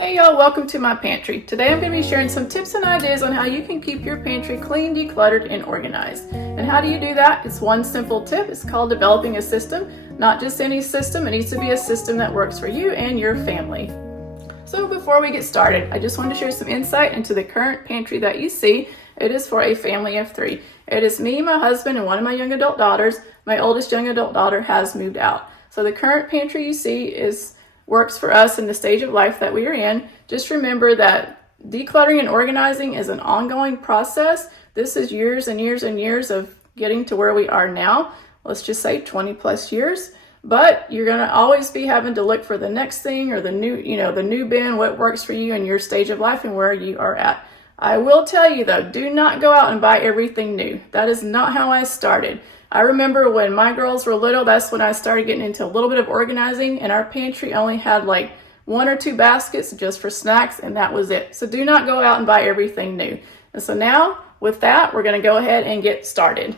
Hey y'all, welcome to my pantry. Today I'm going to be sharing some tips and ideas on how you can keep your pantry clean, decluttered, and organized. And how do you do that? It's one simple tip. It's called developing a system. Not just any system, it needs to be a system that works for you and your family. So before we get started, I just want to share some insight into the current pantry that you see. It is for a family of 3. It is me, my husband, and one of my young adult daughters. My oldest young adult daughter has moved out. So the current pantry you see works for us in the stage of life that we are in. Just remember that decluttering and organizing is an ongoing process. This is years and years and years of getting to where we are now. Let's just say 20 plus years. But you're going to always be having to look for the next thing or the new bin, what works for you in your stage of life and where you are at. I will tell you though, do not go out and buy everything new. That is not how I started. I remember when my girls were little, that's when I started getting into a little bit of organizing, and our pantry only had like 1 or 2 baskets just for snacks, and that was it. So do not go out and buy everything new. And so now with that, we're going to go ahead and get started.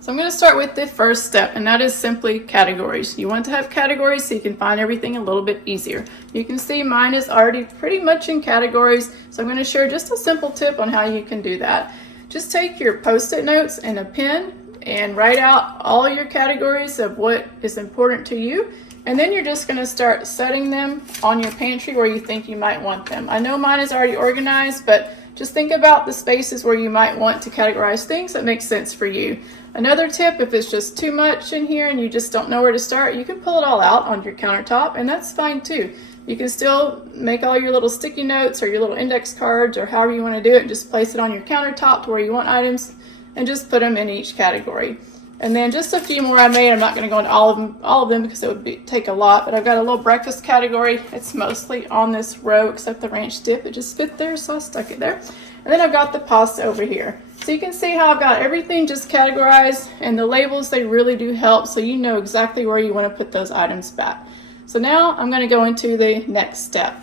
So I'm going to start with the first step, and that is simply categories. You want to have categories so you can find everything a little bit easier. You can see mine is already pretty much in categories, so I'm going to share just a simple tip on how you can do that. Just take your Post-it notes and a pen and write out all your categories of what is important to you. And then you're just going to start setting them on your pantry where you think you might want them. I know mine is already organized, but just think about the spaces where you might want to categorize things that make sense for you. Another tip, if it's just too much in here and you just don't know where to start, you can pull it all out on your countertop, and that's fine too. You can still make all your little sticky notes or your little index cards or however you want to do it, and just place it on your countertop to where you want items and just put them in each category. And then just a few more I made. I'm not going to go into all of them because it would take a lot, but I've got a little breakfast category. It's mostly on this row except the ranch dip. It just fit there, so I stuck it there. And then I've got the pasta over here. So you can see how I've got everything just categorized, and the labels, they really do help so you know exactly where you want to put those items back. So now I'm going to go into the next step.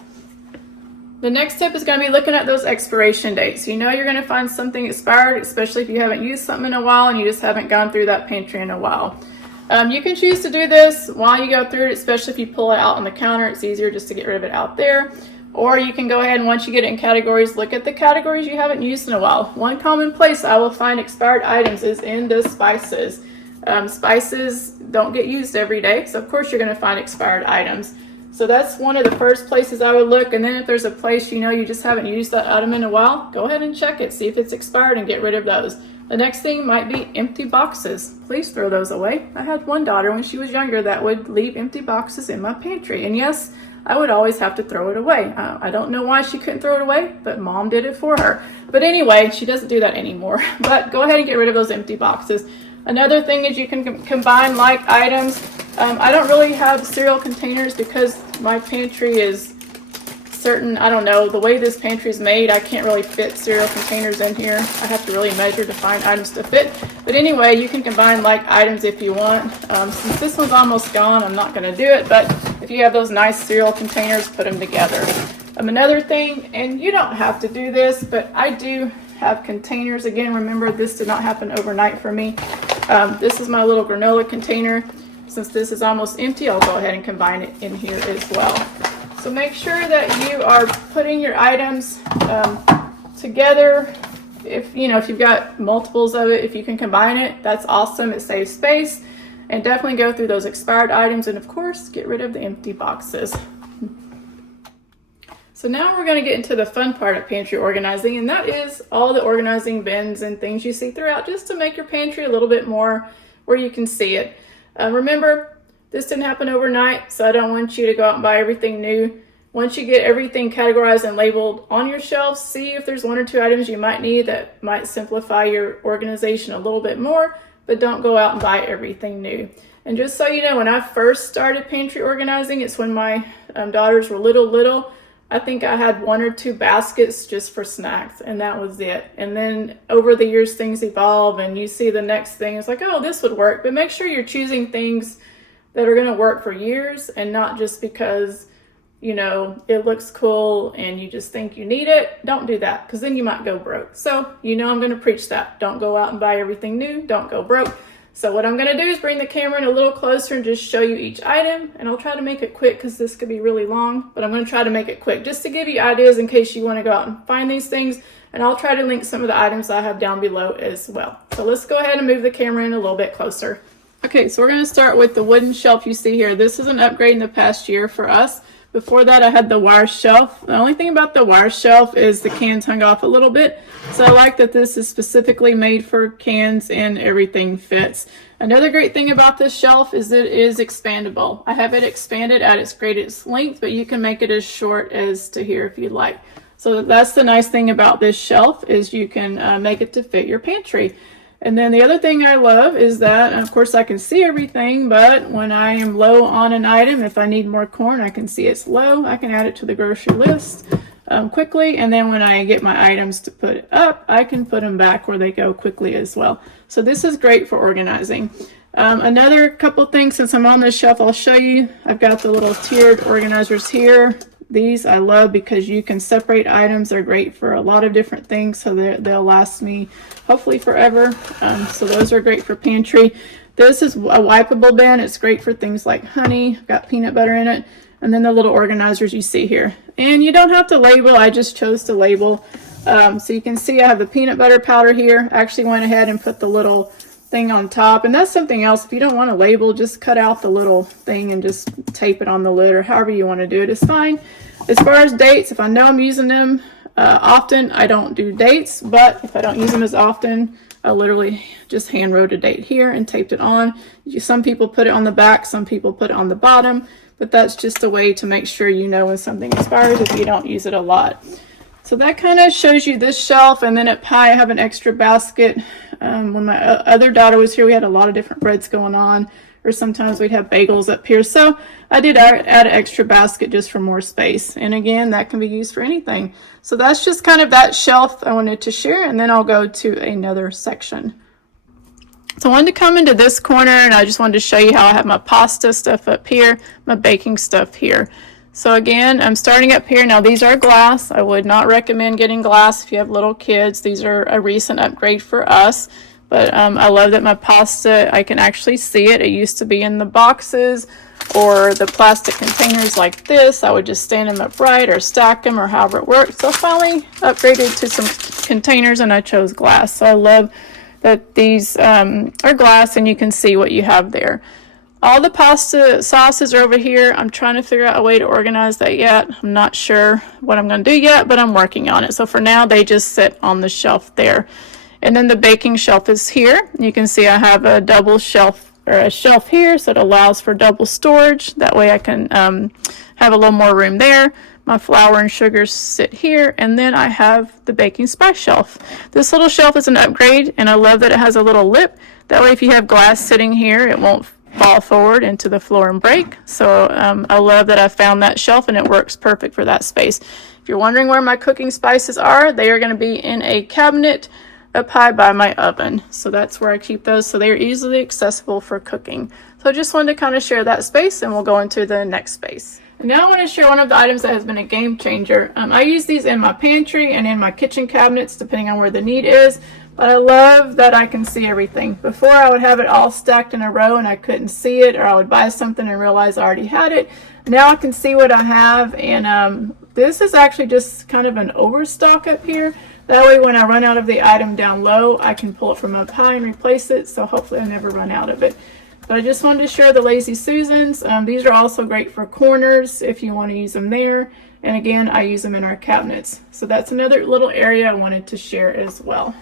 The next step is going to be looking at those expiration dates. You know you're going to find something expired, especially if you haven't used something in a while and you just haven't gone through that pantry in a while. You can choose to do this while you go through it, especially if you pull it out on the counter. It's easier just to get rid of it out there. Or you can go ahead and once you get it in categories, look at the categories you haven't used in a while. One common place I will find expired items is in the spices. Spices don't get used every day, so of course you're going to find expired items. So that's one of the first places I would look. And then if there's a place you know you just haven't used that item in a while, go ahead and check it, see if it's expired and get rid of those. The next thing might be empty boxes. Please throw those away. I had one daughter when she was younger that would leave empty boxes in my pantry. And yes, I would always have to throw it away. I don't know why she couldn't throw it away, but mom did it for her. But anyway, she doesn't do that anymore. But go ahead and get rid of those empty boxes. Another thing is you can combine like items. I don't really have cereal containers because my pantry is certain, I don't know, the way this pantry is made, I can't really fit cereal containers in here. I have to really measure to find items to fit. But anyway, you can combine like items if you want. Since this one's almost gone, I'm not going to do it, but if you have those nice cereal containers, put them together. Another thing, and you don't have to do this, but I do have containers. Again, remember this did not happen overnight for me. This is my little granola container. Since this is almost empty, I'll go ahead and combine it in here as well. So make sure that you are putting your items together. If you've got multiples of it, if you can combine it, that's awesome. It saves space. And definitely go through those expired items, and of course, get rid of the empty boxes. So now we're going to get into the fun part of pantry organizing, and that is all the organizing bins and things you see throughout, just to make your pantry a little bit more where you can see it. Remember, this didn't happen overnight, so I don't want you to go out and buy everything new. Once you get everything categorized and labeled on your shelves, see if there's 1 or 2 items you might need that might simplify your organization a little bit more, but don't go out and buy everything new. And just so you know, when I first started pantry organizing, it's when my daughters were little. I think I had 1 or 2 baskets just for snacks, and that was it. And then over the years, things evolve, and you see the next thing. It's like, oh, this would work. But make sure you're choosing things that are going to work for years, and not just because, it looks cool and you just think you need it. Don't do that, because then you might go broke. So, I'm going to preach that. Don't go out and buy everything new. Don't go broke. So what I'm gonna do is bring the camera in a little closer and just show you each item, and I'll try to make it quick because this could be really long, but I'm gonna try to make it quick just to give you ideas in case you wanna go out and find these things, and I'll try to link some of the items I have down below as well. So let's go ahead and move the camera in a little bit closer. Okay, so we're gonna start with the wooden shelf you see here. This is an upgrade in the past year for us. Before that, I had the wire shelf. The only thing about the wire shelf is the cans hung off a little bit. So I like that this is specifically made for cans and everything fits. Another great thing about this shelf is it is expandable. I have it expanded at its greatest length, but you can make it as short as to here if you'd like. So that's the nice thing about this shelf is you can make it to fit your pantry. And then the other thing I love is that, of course, I can see everything, but when I am low on an item, if I need more corn, I can see it's low. I can add it to the grocery list quickly. And then when I get my items to put up, I can put them back where they go quickly as well. So this is great for organizing. Another couple things, since I'm on this shelf, I'll show you. I've got the little tiered organizers here. These I love because you can separate items. They're great for a lot of different things, so they'll last me hopefully forever. So those are great for pantry. This is a wipeable bin. It's great for things like honey. Got peanut butter in it. And then the little organizers you see here. And you don't have to label. I just chose to label. So you can see I have the peanut butter powder here. I actually went ahead and put the little thing on top, and that's something else. If you don't want to label, just cut out the little thing and just tape it on the lid, or however you want to do it is fine. As far as dates, if I know I'm using them often, I don't do dates, but if I don't use them as often, I literally just hand wrote a date here and taped it on. Some people put it on the back, some people put it on the bottom, but that's just a way to make sure you know when something expires if you don't use it a lot. So that kind of shows you this shelf. And then at Pie, I have an extra basket. When my other daughter was here, we had a lot of different breads going on, or sometimes we'd have bagels up here. So I did add an extra basket just for more space. And again, that can be used for anything. So that's just kind of that shelf I wanted to share, and then I'll go to another section. So I wanted to come into this corner, and I just wanted to show you how I have my pasta stuff up here, my baking stuff here. So again, I'm starting up here. Now these are glass. I would not recommend getting glass if you have little kids. These are a recent upgrade for us. But I love that my pasta, I can actually see it. It used to be in the boxes or the plastic containers like this. I would just stand them upright or stack them or however it worked. So I finally upgraded to some containers, and I chose glass. So I love that these are glass and you can see what you have there. All the pasta sauces are over here. I'm trying to figure out a way to organize that yet. I'm not sure what I'm going to do yet, but I'm working on it. So for now, they just sit on the shelf there. And then the baking shelf is here. You can see I have a double shelf, or a shelf here, so it allows for double storage. That way I can have a little more room there. My flour and sugars sit here, and then I have the baking spice shelf. This little shelf is an upgrade, and I love that it has a little lip. That way if you have glass sitting here, it won't fall forward into the floor and break. So I love that I found that shelf, and it works perfect for that space. If you're wondering where my cooking spices are, they are going to be in a cabinet up high by my oven. So that's where I keep those, so they're easily accessible for cooking. So I just wanted to kind of share that space, and we'll go into the next space. And now I want to share one of the items that has been a game changer. I use these in my pantry and in my kitchen cabinets depending on where the need is. But I love that I can see everything. Before, I would have it all stacked in a row and I couldn't see it, or I would buy something and realize I already had it. Now I can see what I have, and this is actually just kind of an overstock up here. That way when I run out of the item down low, I can pull it from up high and replace it, so hopefully I never run out of it. But I just wanted to share the Lazy Susans. These are also great for corners if you want to use them there. And again, I use them in our cabinets. So that's another little area I wanted to share as well.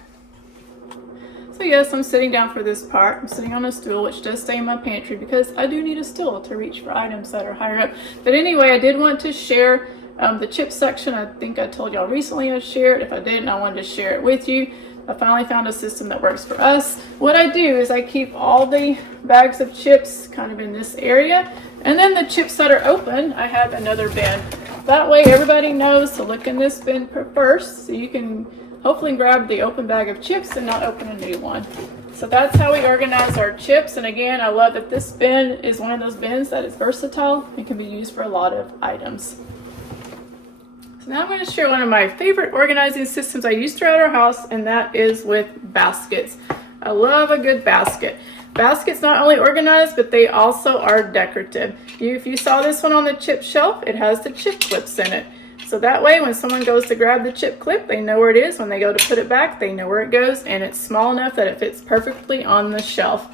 So yes, I'm sitting down for this part. I'm sitting on a stool, which does stay in my pantry because I do need a stool to reach for items that are higher up. But anyway, I did want to share the chip section. I think I told y'all recently I'd share it. If I didn't, I wanted to share it with you. I finally found a system that works for us. What I do is I keep all the bags of chips kind of in this area, and then the chips that are open, I have another bin. That way everybody knows to look in this bin first, so you can hopefully grab the open bag of chips and not open a new one. So that's how we organize our chips. And again, I love that this bin is one of those bins that is versatile and can be used for a lot of items. So now I'm going to share one of my favorite organizing systems I use throughout our house, and that is with baskets. I love a good basket. baskets not only organized, but they also are decorative. If you saw this one on the chip shelf, it has the chip clips in it. So that way when someone goes to grab the chip clip, they know where it is. When they go to put it back, they know where it goes, and it's small enough that it fits perfectly on the shelf.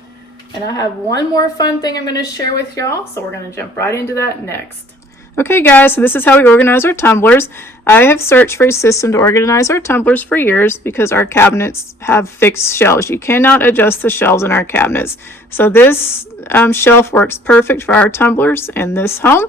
And I have one more fun thing I'm going to share with y'all, so we're going to jump right into that next. Okay guys, so this is how we organize our tumblers. I have searched for a system to organize our tumblers for years because our cabinets have fixed shelves. You cannot adjust the shelves in our cabinets. So this shelf works perfect for our tumblers in this home.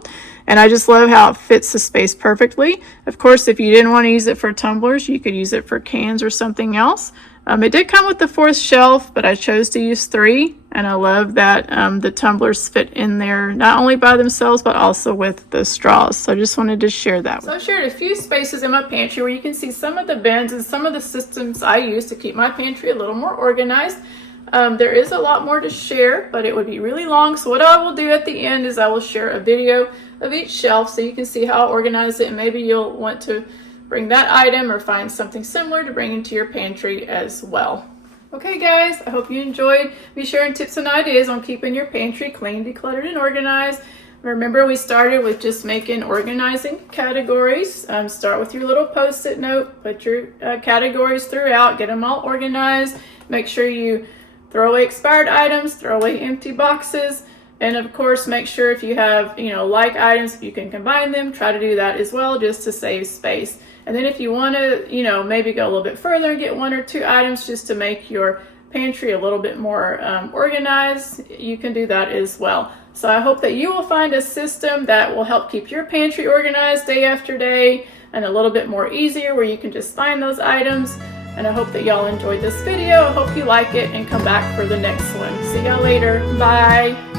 And I just love how it fits the space perfectly. Of course, if you didn't want to use it for tumblers, you could use it for cans or something else. It did come with the 4th shelf, but I chose to use 3. And I love that the tumblers fit in there, not only by themselves, but also with the straws. So I just wanted to share that. So I shared a few spaces in my pantry where you can see some of the bins and some of the systems I use to keep my pantry a little more organized. There is a lot more to share, but it would be really long. So what I will do at the end is I will share a video of each shelf so you can see how I organize it, and maybe you'll want to bring that item or find something similar to bring into your pantry as well. Okay guys, I hope you enjoyed me sharing tips and ideas on keeping your pantry clean, decluttered, and organized. Remember, we started with just making organizing categories. Start with your little post-it note, put your categories throughout, get them all organized. Make sure you throw away expired items, throw away empty boxes, and of course make sure if you have like items, if you can combine them, try to do that as well, just to save space. And then if you want to maybe go a little bit further and get 1 or 2 items just to make your pantry a little bit more organized, you can do that as well. So I hope that you will find a system that will help keep your pantry organized day after day and a little bit more easier, where you can just find those items. And I hope that y'all enjoyed this video. I hope you like it and come back for the next one. See y'all later. Bye.